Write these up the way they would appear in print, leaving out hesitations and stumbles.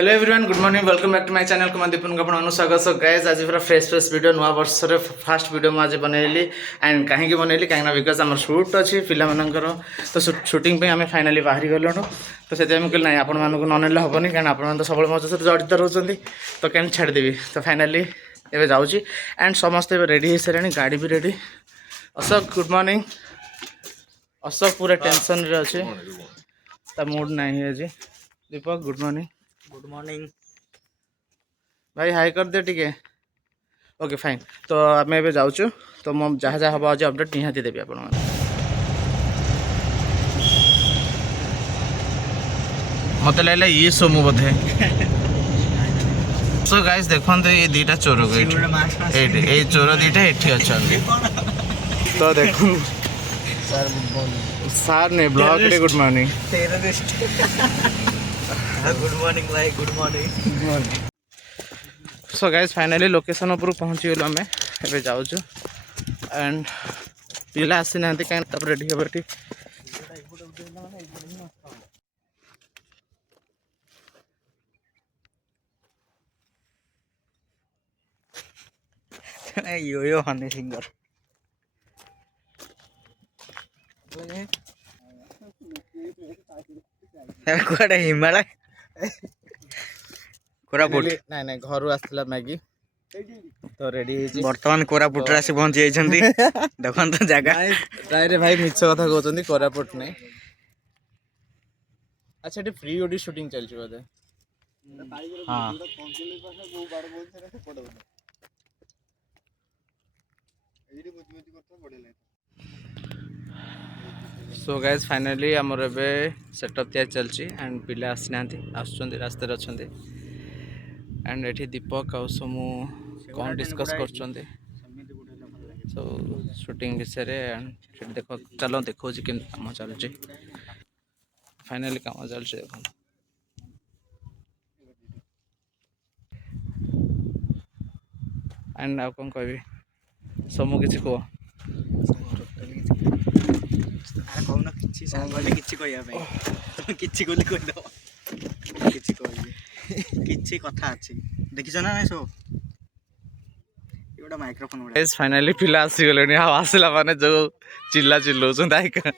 Hello everyone good morning welcome back to my channel को दीपन को अनुस्वागत। सो गाइज आज पूरा फ्रेश वीडियो नुआ वर्ष फास्ट वीडियो मुझे बनैली एंड कहीं बनैली कहीं बिकज आम सुट अच्छी पिलाମାନଙ୍କର तो शूटिंग आम फाइनाली बाहरी गलु तो से कहली ना आपण मानक ननेले हेनी कहीं आप तो सब मो सहित जड़ित रोचे तो कहीं छाड़देवी तो फाइनाली एवं जाऊँगी एंड समस्ते रेडी हो सारे गाड़ी भी ready. Ashok good morning. Ashok पूरा टेंशन रे अच्छे ता मूड नहीं आज। दीपक गुड मॉर्निंग। गुड मॉर्निंग भाई हाई कर दे टिके ओके फाइन। तो आम ए जाऊँ तो मो जहाँ जहाँ हम आज अपडेट निहाती देवी आप मत लगे ये सोमू बोधे। सो गाइस देखो ये दीटा चोर ये चोर दीटा ये अच्छा तो देखो सार ने ब्लॉग रे गुड मॉर्निंग गुड मॉर्निंग भाई good morning. So guys finally location ऊपर पहुँची गलु आम ए जाऊँ एंड पिला आसी ना कहीं रेडी हे ठीक यो यो हनी सिंगर कड़े हिमालय कोरापुट ना ना घर आसला मैगी तो रेडी बर्तमान कोरापुट आसी पहुंची जाइछंती देखन तो जगह रे भाई मिछ कथा कहउछंती कोरापुट नहीं। अच्छा ये प्री ओडी शूटिंग चलछि बोधे। हां सो गाइज फाइनाली आमर ए सेटअप तैयार चलछि एंड पिला आसी ना आसुचंती रास्ते अच्छे एंड एठी दीपक आ समू कौन डिस्कस करछंती सो शूटिंग विषय एंड देखो चलो देखो जी केम काम चलछि फाइनाली काम चलछि देखो एंड आ कौन कहबी समू किछि को कहूना किछि सांगले किछि कहया भाई तुम किछि कोली कहि दो किछि कहबी किछि कथा अछि देखिछ ना नै सो एटा माइक्रोफोन उडा गाइस फाइनाली पिला आसी गलेनी आ आसला माने जो चिल्ला चिल्लाउछन आई कैन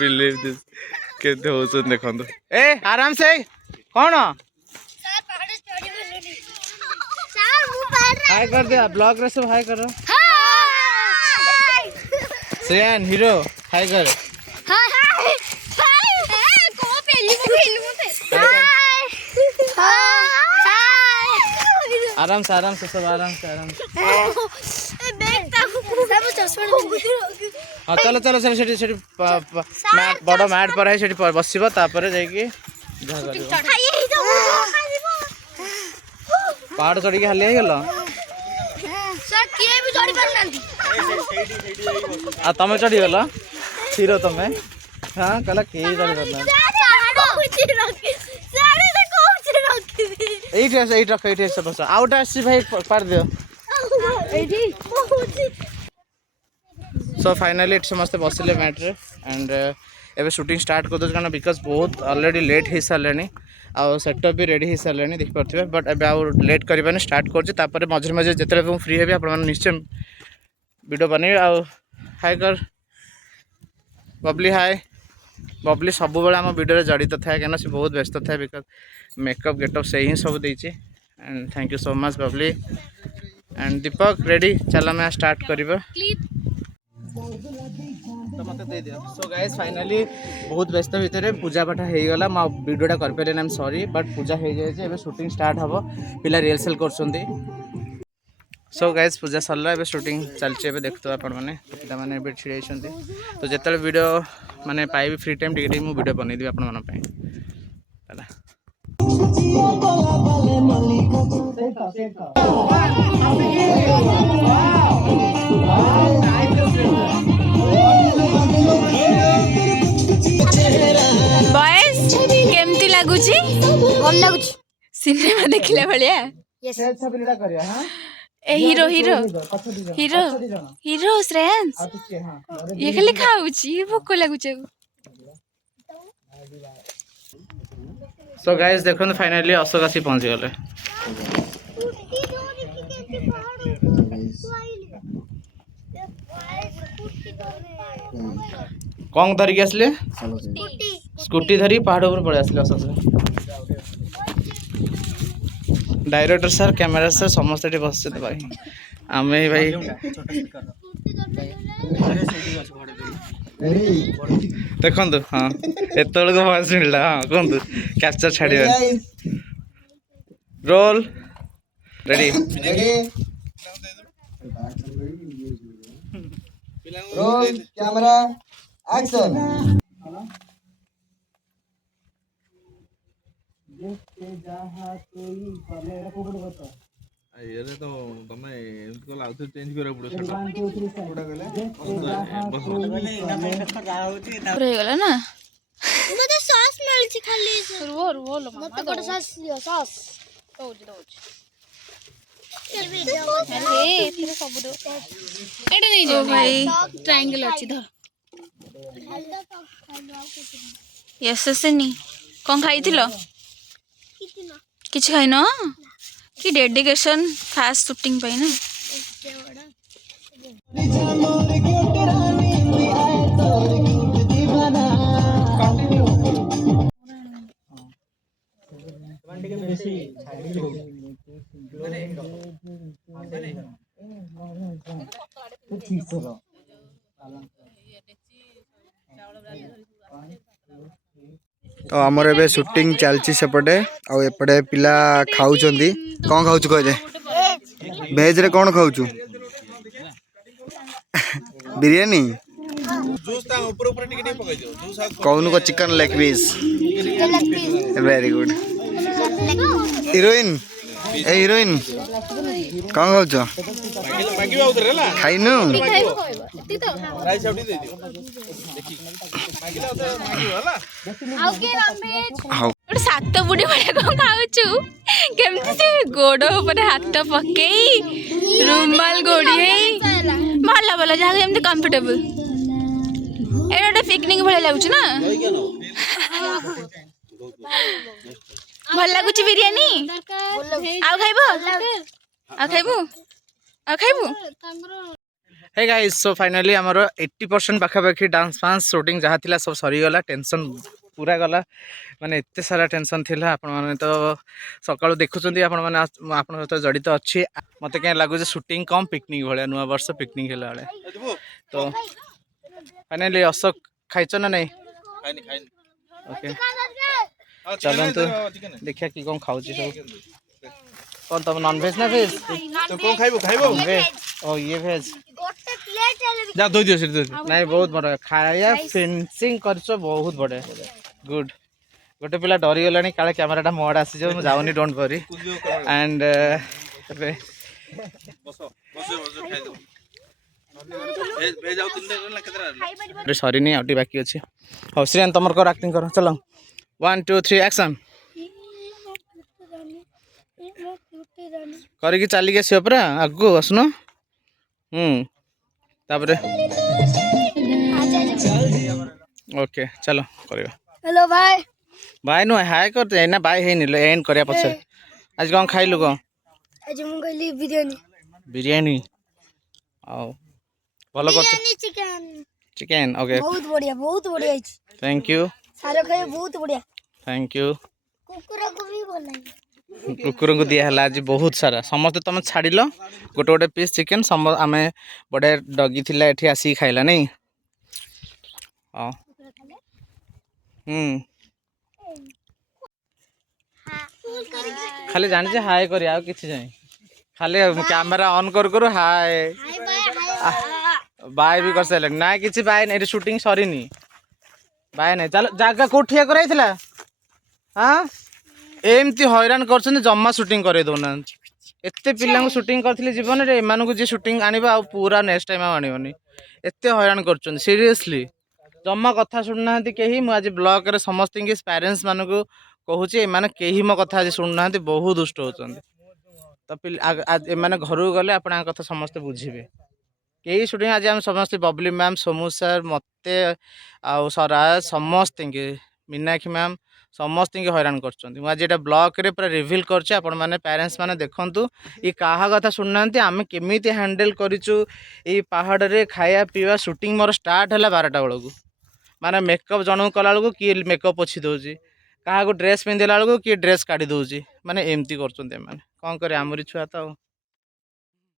बिलीव दिस केते होछन देखंतु ए आराम से कौन सर पहाड़ चढ़ी बोलनी सर मु पहाड़ हाय कर दे ब्लॉग रे सब हाय करो हाय सेन हीरो हाय कर हाय हाय को पेली मो पे हाय आराम से सब आराम से ए बैग ता सर मु चश्मा हां चलो चलो चलो सेठी मैट बड़ मैट पर है सेठी बसिबो तापर जाई की पहाड़ चढ़ी के हाली गल सर किए भी चढ़ी पर नांती आ तमे चढ़ी गल हिरो तमे हां कला के चढ़ी परना एठी से बस आउट आसी भाई पार दियो सो फाइनाली समस्त बसिले मैट रे एंड एबे शूटिंग स्टार्ट कर दो कारण बिकज बहुत ऑलरेडी लेट हो सारे आ सेटअप भी रेडी हो सारे देख पारे बट एबे आउ लेट करबानी स्टार्ट कर मझे मझे जिते फ्री हे आप निश्चय वीडियो बनइबे आ हाय कर बबली हाय बबली सब बेले आम वीडियो जड़ित थाए कहीं से बहुत व्यस्त थाए बिकज मेकअप गेटअप से ही सब देती and thank you so much Babli and Deepak ready चल मैं स्टार्ट करिबा तो मत दे दियो। सो गाइस फाइनाली बहुत व्यस्त भितर पूजा पाठ हो गला मैं वीडियोटा कर पारे ना सॉरी बट पूजा हो जाए एबे शूटिंग स्टार्ट हबो पिला रिहर्सल करछंती। सो गाइस पूजा सरला एबे शूटिंग चलछि एबे देखतो आपण माने पिला माने एबे छिड़ै छंती तो जेतले वीडियो माने पाइबी फ्री टाइम टिके मु वीडियो बनै दिबी आपण मन पय हला बॉयज केमती लागुची भल लागुची सिनेमा देखिला भलिया यस अच्छा बिलडा करिया हां ए hero hero hero hero Shreyansh ये खाली खाऊची भूख लागुची सो गाइस देखो फाइनाली अशोक आसी पहुंच गले कौन धरिक आसले स्कूटी धरी पहाड़ ऊपर पड़े आसले Ashok director sir camera sir समस्त ये बस भाई आम भाई देखु हाँ एत भॉइस मिलला हाँ कहतु कैप्चर छाड़ roll ready roll camera action ये तो तमें एमती कल आउट चेंज करा पड़ो सेटा रहेगला ना मते सॉस मिलछि खाली रुओ रुओ लो मते गोटे सॉस दियो सॉस दौज दौज ये वीडियो अरे एथिरे सब दो एडे नहीं जो भाई ट्रायंगल अछि धर यस सेनी कोन खाइथिलो कितना किछ खाइनो कि डेडिकेशन फास्ट शूटिंग पाई ना तो आमर एबे शूटिंग चलची सेपटे आ एपटे पिला खाउचंदी कौन खाउछु कह दे वेज रे कौन खाउछु बिरयानी जूस ता ऊपर ऊपर टिके टिके पकाइ दियो जूस आ कौन को chicken leg piece very good heroine ए हीरोइन कौन खाउछु मागी बा उधर हला खाइनु राइस आउटी दे दियो देखि मागी ला उधर मागी हला आउ के नॉनवेज हाउ ଗୋଟେ ସାତ ବୁଢୀ ଭଳିଆ କଣ ଖାଉଛୁ କେମିତି ସେ ଗୋଡ ଉପରେ ହାତ ପକେଇ ରୁମାଲ ଗୋଡେଇ ଭଲ ଭଲ ଯାହାକୁ ଏମିତି କମ୍ଫର୍ଟେବଲ ଏଇଟା ଗୋଟେ ପିକନିକ ଭଳିଆ ଲାଗୁଛି ନା ଭଲ ଲାଗୁଛି ବିରିୟାନୀ ଆଉ ଖାଇବ ଆଉ ଖାଇବୁ ଆଉ ଖାଇବୁ हे गाइस सो फाइनली आमर 80% पाखापाखि डांस फांस शूटिंग जहाँ थिला सब सरीगला टेंशन पूरा गला माने एते सारा टेंशन थिला आपण माने तो सकाळु देखुचंदी आपण माने आपण सहित जड़ित अच्छी मते क्या लागु जे शूटिंग कम पिकनिक भलिया नुआ वर्ष पिकनिक हेला बेले तो फाइनली अशोक खाइछ ना नहीं खाइनी खाइनी ओके चलंतु देखिया कि कोन खाउची सब कौन तुम नॉन वेज ना वेज तो कोन खाइबो खाइबो वेज ओ ये वेज गोटे प्लेट चले जा दो दियो से नहीं बहुत बड़ा खाया फेंसिंग करछ बहुत बड़े गुड गोटे पिला डरी गलानी काले कैमराटा मोड आसी जो जाउनी डोंट वरी एंड बसो बसो बसो खाइ दो भेज जाऊ तीन दिन केतरा सॉरी नहीं आउटी बाकी अच्छे हो श्रेयन तुम कर एक्टिंग करो चलो 1 2 3 एक्शन करके चलिक आस पूरा आगू आसुन तापरे ओके चलो करियो हेलो भाई बाय नु हाय करते ना बाय है नी एंड करिया पछे आज कौन खाइलु को आज मु कहली बिरयानी बिरयानी आओ भलो कर बिरयानी चिकन चिकन ओके बहुत बढ़िया है थैंक यू सारे खाए बहुत बढ़िया थैंक यू कुकुर को भी भल लगे कुकुर को दिया है आज बहुत सारा समस्त तुम छाड़ गोटे गोटे पीस चिकेन सम आम बड़े डगी थिला एठी आसी खाइला नहीं हाँ खाली जान जे हाय करी आ किछि जाई खाली कैमरा ऑन कर करू हाय बाय भी कर सारे ना किछि बाय नहीं शूटिंग सरी नी बाय नहीं चल जागा को ठिया कराइथिला हां एमती हैरान कर जमा शूटिंग करे दौना एत पिला शूटिंग करते जीवन में एम जी शूटिंग आने पूरा नेक्स्ट टाइम आनबनी एत हैरान कर सीरियसली जमा कथा शुणुना कहीं मुझे ब्लॉग रे समस्त पेरेंट्स मान को कहूँ एम कहीं मो कथा आज शुणुना बहुत दुष्ट होती तो एम घर गले अपना कथा समस्ते बुझे कई शूटिंग आज आम समस्त बबली मैम सोमू सर मत आउ स्वराज समस्त मीनाक्षी मैम समस्त हईराण कर ब्लॉक रे पूरा रिविल करछे आपण माने पेरेंट्स माने देखंतु ये कहा कथा सुनना आम केमी हैंडल करूँ ये पहाड़ रे खाया पीवा शूटिंग मोर स्टार्ट है 12टा बेलू माने मेकअप जन कला बेलू किए मेकअप पोछि दौची क्या ड्रेस पिंधला बेलू किए ड्रेस काढ़ी दौची माने एमती कर कौन करे आमरी छुआ तो